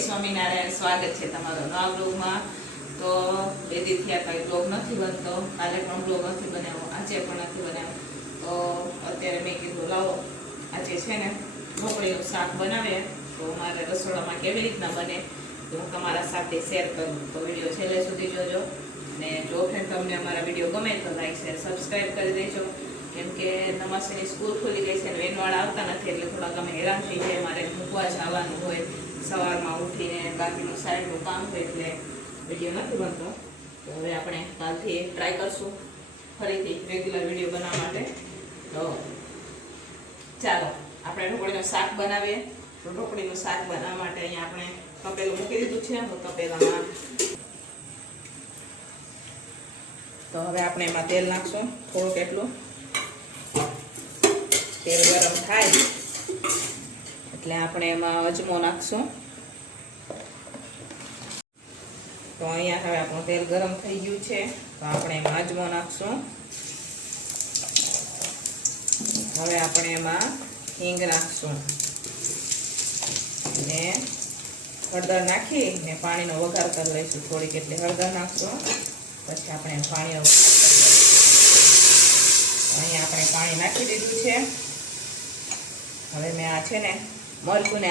સ્વામિનારાયણ, સ્વાગત છે તમારો નવા બ્લોગમાં। તો બે દી થયા કાંઈ બ્લોગ નથી બનતો, કાલે પણ બ્લોગ નથી બનાવ્યો, આજે પણ નથી બનાવ્યો। તો અત્યારે મેં કીધું લાવો આજે છે ને ઢોકળીનું શાક બનાવીએ, તો મારે રસોડામાં કેવી રીતના બને તો હું તમારા સાથે શેર કરું। તો વિડીયો છેલ્લે સુધી જોજો, અને જો ફ્રેન્ડ તમને અમારા વિડીયો ગમે તો લાઈક શેર સબસ્ક્રાઈબ કરી દેજો, કેમ કે નમાસેની સ્કૂલ ખુલી ગઈ છે ને વેનવાળા આવતા નથી એટલે થોડાક અમે હેરાન થઈ જાય, મારે મૂકવા જવાનું હોય સવારમાં ઉઠીને, બાકીનું સાઈડનું કામ હોય એટલે વિડીયો નથી બનતો। તો હવે આપણે કાલથી ટ્રાય કરશું ફરીથી રેગ્યુલર વિડીયો બનાવવા માટે। તો ચાલો આપણે ઢોકળીનું શાક બનાવીએ। તો ઢોકળીનું શાક બનાવવા માટે અહીંયા આપણે તપેલું મૂકી દીધું છે, તો તપેલામાં તો હવે આપણે એમાં તેલ નાખશું થોડુંક એટલું। તેલ ગરમ થાય એટલે આપણે એમાં અજમો નાખશું। તો અહીંયા હવે આપણું તેલ ગરમ થઈ ગયું છે, તો આપણે એમાં અજમો નાખશું। હવે આપણે એમાં હિંગ નાખશું ને હળદર નાખી ને પાણીનો વઘાર કરી લઈશું। થોડીક એટલે હળદર નાખશું, પછી આપણે પાણીનો વઘાર કરી લઈશું। અહીંયા આપણે પાણી નાખી દીધું છે। હવે મેં આ છે ને મરચું ને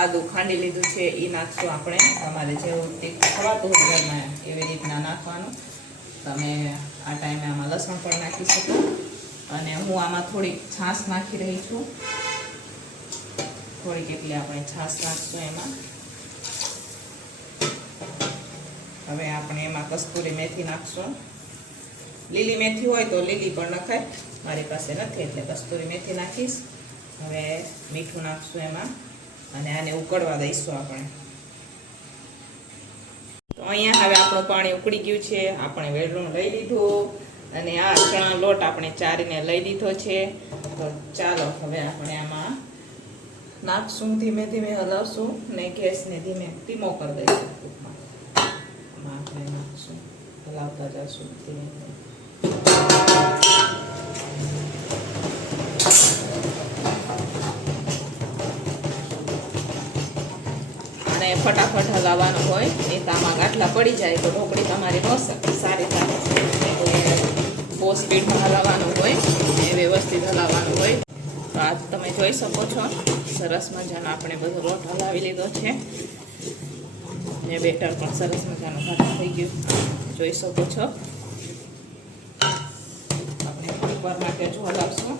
આદું ખાંડી લીધું છે, એ નાખશું આપણે। તમારે જેવું તીખું ખવાતું હોય ઘરમાં એવી રીતના નાખવાનું। તમે આ ટાઈમે આમાં લસણ પણ નાખી શકો, અને હું આમાં થોડીક છાશ નાખી રહી છું, થોડીક એટલે આપણે છાશ નાખશું એમાં। હવે આપણે એમાં કસ્તુરી મેથી નાખશું। લીલી મેથી હોય તો લીલી પણ નખાય, મારી પાસે નથી એટલે કસ્તુરી મેથી નાખીશ। હવે મીઠું નાખશું એમાં, અને આને ઉકળવા દઈશું આપણે। તો અહીંયા હવે આપણું પાણી ઉકળી ગયું છે, આપણે વેલણું લઈ લીધું, અને આ ચણા લોટ આપણે ચારીને લઈ લીધો છે। તો ચાલો હવે આપણે આમાં નાખશું, ધીમે ધીમે હલાવશું ને ગેસને ધીમો કરી દઈશું। ટૂંકમાં આમાં આપણે નાખશું, હલાવતા જશું ધીમે ધીમે। ફટાફટ હલાવવાનું હોય, એક આમાં ગાંઠલા પડી જાય તો ઢોકળી તમારી ન સારી થાય, એટલે બહુ સ્પીડમાં હલાવવાનું હોય ને વ્યવસ્થિત હલાવવાનું હોય। તો આ તમે જોઈ શકો છો સરસ મજાનો આપણે બધો લોટ હલાવી લીધો છે, ને બેટર પણ સરસ મજાનું ઘાટું થઈ ગયું જોઈ શકો છો। આપણે થોડીક વાર માટે હજુ હલાવશું।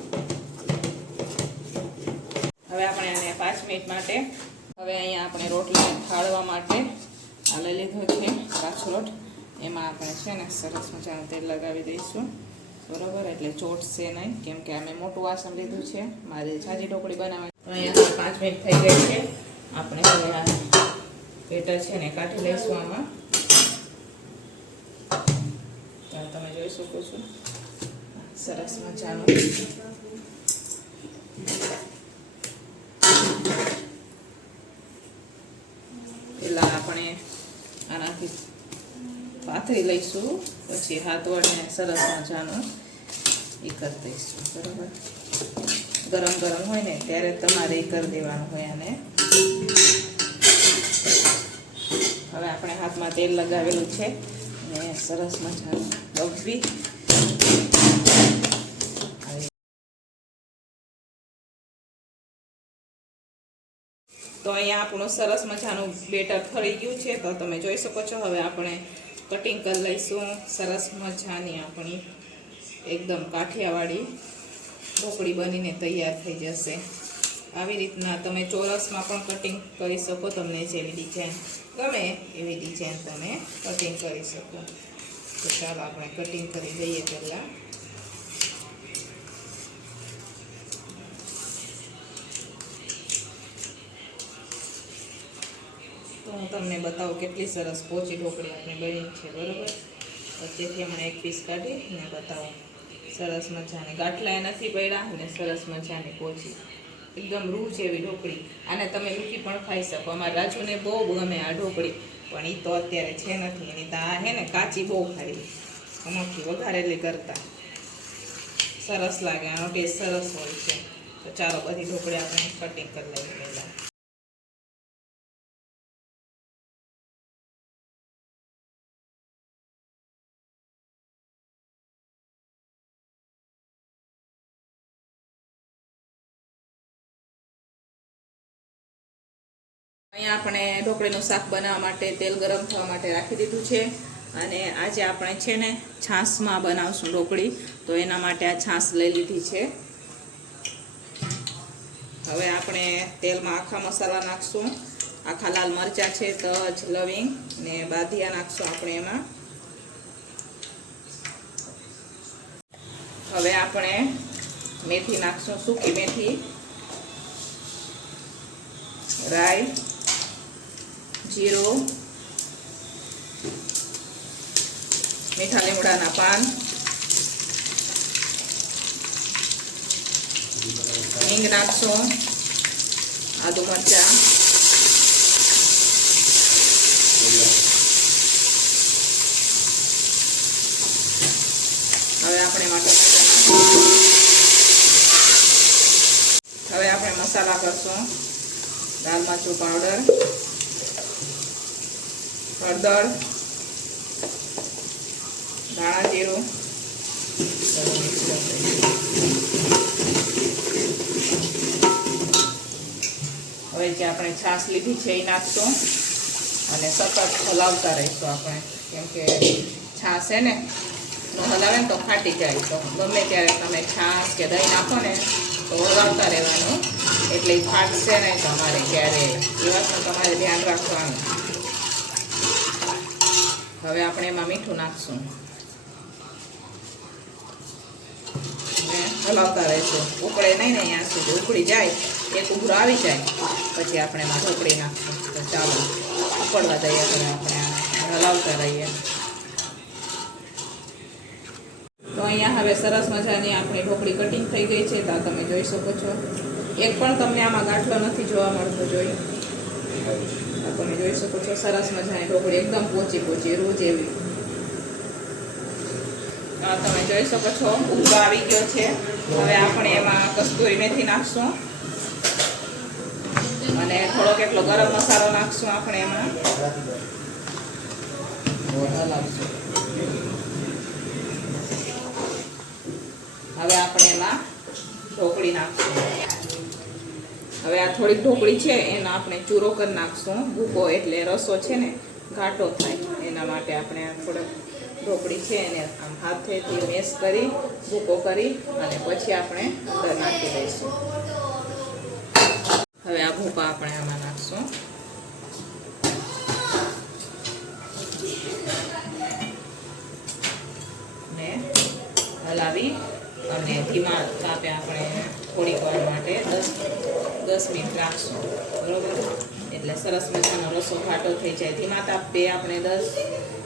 હવે આપણે આને 5 મિનિટ માટે હવે અહીંયા આપણે રોટલી થાળવા માટે આ લઈ લીધો છે કાચો લોટ, એમાં આપણે છે ને સરસ મજાનું તેલ લગાવી દઈશું, બરાબર, એટલે ચોટશે નહીં, કેમ કે અમે મોટું વાસણ લીધું છે મારે જાજી ઢોકળી બનાવવાની। તો અહીંયા 5 મિનિટ થઈ ગઈ છે, આપણે હવે આ બેટર છે ને કાઢી લઈશું આમાં। તમે જોઈ શકો છો સરસ મજાનું પેલા આપણે આનાથી પાથરી લઈશું, પછી હાથ વડે સરસ મજાનું એ કરી દઈશું, બરાબર। ગરમ ગરમ હોય ને ત્યારે તમારે એ કરી દેવાનું હોય આને। હવે આપણે હાથમાં તેલ લગાવેલું છે ને સરસ મજાનું બફી તો અહીંયા આપણું સરસ મજાનું બેટર ફરી ગયું છે, તો તમે જોઈ શકો છો। હવે આપણે કટિંગ કરી લઈશું સરસ મજાની આપણી એકદમ કાઠિયાવાડી ઢોકળી બનીને તૈયાર થઈ જશે। આવી રીતના તમે ચોરસમાં પણ કટિંગ કરી શકો, તમને જેવી ડિઝાઇન ગમે એવી ડિઝાઇન તમે કટિંગ કરી શકો। તો ચાલો આપણે કટિંગ કરી લઈએ પહેલાં। તો હું તમને બતાવું કેટલી સરસ પોચી ઢોકળી આપણી બની છે, બરાબર। વચ્ચેથી હમણાં એક પીસ કાઢીને બતાવું, સરસ મજાની ગાંઠલા નથી પડ્યા ને સરસ મજાની પોચી એકદમ રૂ જેવી ઢોકળી। આને તમે રૂકી પણ ખાઈ શકો। અમારા રાજુને બહુ ગમે આ ઢોકળી, પણ એ તો અત્યારે છે નથી, એની તો આ હે ને કાચી બહુ ખાઈ, અમથી વઘારેલી કરતા સરસ લાગે, આનો ટેસ્ટ સરસ હોય છે. તો ચાલો બધી ઢોકળી આપણે કટિંગ કરી લઈએ પહેલાં. અહીંયા આપણે ઢોકળીનું શાક બનાવવા માટે તેલ ગરમ થવા માટે રાખી દીધું છે. અને આજે આપણે છે ને છાશમાં બનાવશું ઢોકળી, તો એના માટે આ છાશ લઈ લીધી છે. હવે આપણે તેલમાં આખા મસાલા નાખશું. આખા લાલ મરચાં છે, તજ, લવિંગ ને બાદિયા નાખશું આપણે એમાં. હવે આપણે મેથી નાખશું, સૂકી મેથી, રાઈ, જીરું, મીઠા લીમડાના પાન, હિંગ નાખશું, આદુ મરચાં, હવે આપણે મસાલા કરશું. લાલ મરચું પાવડર, હળદર, ધાણા જીરું, હવે જે આપણે છાશ લીધી છે એ નાખશું અને સતત હલાવતા રહીશું આપણે, કેમ કે છાશ છે ને હલાવે ને તો ફાટી જાય. તો ગમે ત્યારે તમે છાશ કે દહીં નાખો ને તો હલાવતા રહેવાનું, એટલે ફાટશે નહીં તમારે ક્યારે. એ વાતનું તમારે ધ્યાન રાખવાનું. હવે આપણે એમાં મીઠું નાખશું ને હલાવતા રહીશું. ઉકળે નહીં ને અહીંયા સુધી, ઉકળી જાય, એક ઉભરો આવી જાય પછી આપણે એમાં ઢોકળી નાખશું. તો ચાલો ઉકળવા દઈએ, હવે આપણે હલાવતા રહીએ. તો અહીંયા હવે સરસ મજાની આપણી ઢોકળી કટિંગ થઈ ગઈ છે. તો તમે જોઈ શકો છો, એક પણ તમને આમાં ગાંઠલો નથી જોવા મળતો. તમે જોઈ શકો છો સરસ મજાની ઢોકળી એકદમ પોચી રોજ એવી. તમે જોઈ શકો છો ઉભરો આવી ગયો છે. હવે આપણે એમાં કસ્તુરી મેથી નાખશું અને થોડોક એટલો ગરમ મસાલો નાખશું આપણે એમાં. હવે આપણે એમાં ઢોકળી નાખશું. હવે આ થોડીક ઢોકળી છે એનો આપણે ચૂરો કરી નાખશું. ભૂકો એટલે રસો છે ને ઘાટો થાય એના માટે આપણે આ થોડોક ઢોકળી છે એને આમ હાથેથી મેશ કરી ભૂકો કરી અને પછી આપણે અંદર નાખી દઈશું. હવે આ ભૂકા આપણે આમાં નાખશું. ને હલાવી અને ધીમા તાપે આપણે થોડીક વાર માટે 10 મિનિટ રાખશું. બરોબર, એટલે સરસ મજાનો રસો ઘાટો થઈ જાય. ધીમા તાપે આપણે 10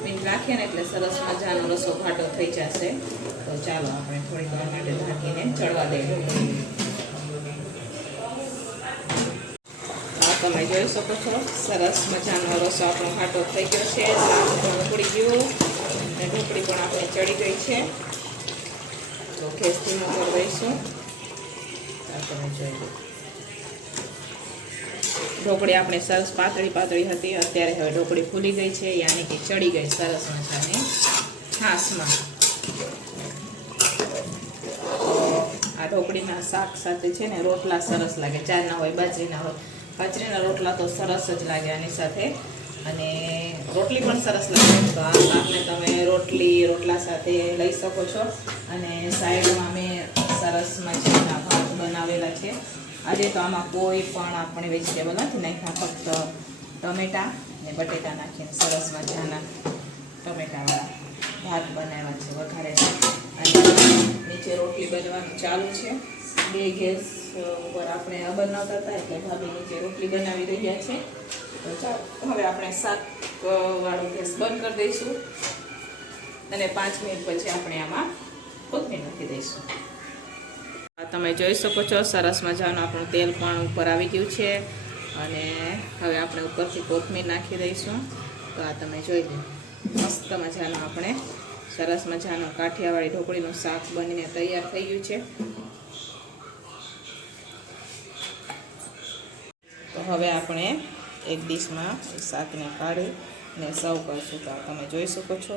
મિનિટ રાખીએ ને એટલે સરસ મજાનો રસો ઘાટો થઈ જશે. તો ચાલો આપણે થોડીક વાર માટે ઢાંકીને ચડવા દઈએ. તમે જોઈ શકો છો સરસ મજાનો રસો આપણો ઘાટો થઈ ગયો છે. ઉકળી ગયું અને ઢોકળી પણ આપણે ચડી ગઈ છે. તો ગેસ ધીમો કરી દઈશું. તમે જોઈ લો ઢોકળી આપણે સરસ પાતળી હતી, અત્યારે હવે ઢોકળી ફૂલી ગઈ છે, યાની કે ચડી ગઈ સરસ મજાની છાશમાં. આ ઢોકળીના શાક સાથે છે ને રોટલા સરસ લાગે. ચારના હોય, બાજરીના હોય. બાજરીના રોટલા તો સરસ જ લાગે આની સાથે, અને રોટલી પણ સરસ લાગે. તો આ શાકને તમે રોટલા સાથે લઈ શકો છો. અને સાઈડમાં મેં સરસ મજાના ભાત બનાવેલા છે. આજે તો આમાં કોઈ પણ આપણે વેજીટેબલ નથી નાખ્યા, ફક્ત ટમેટા ને બટેટા નાખીને સરસ મજાના ટમેટાવાળા ભાત બનાવ્યા છે વઘારેલા. અને નીચે રોટલી બનવાનું ચાલુ છે. 2 ગેસ ઉપર આપણે બનાવતા હતા એટલે ભાભી નીચે રોટલી બનાવી રહ્યા છે. તો ચાલો હવે આપણે શાક વાળો ગેસ બંધ કરી દઈશું અને 5 મિનિટ પછી આપણે આમાં કોથમીર નાખી દઈશું. તમે જોઈ શકો છો સરસ મજાનું આપણું તેલ પણ ઉપર આવી ગયું છે અને હવે આપણે ઉપરથી કોથમીર નાખી દઈશું. તો આ તમે જોઈ લો મસ્ત મજાનું આપણે સરસ મજાનું કાઠિયાવાડી ઢોકળીનું શાક બનીને તૈયાર થઈ ગયું છે. તો હવે આપણે એક ડીશમાં શાકને કાઢીને સર્વ કરશું. તો તમે જોઈ શકો છો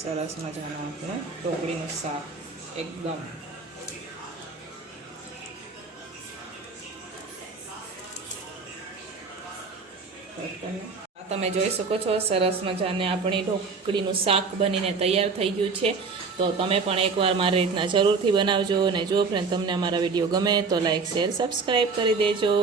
સરસ મજાનું આપણું ઢોકળીનું શાક એકદમ તમે જોઈ શકો છો સરસ મજાને આપણી ઢોકળીનું શાક બનીને તૈયાર થઈ ગયું છે. તો તમે પણ એકવાર મારી રીતના જરૂરથી બનાવજો. અને જો ફ્રેન્ડ તમને અમારા વિડીયો ગમે તો લાઈક શેર સબસ્ક્રાઈબ કરી દેજો.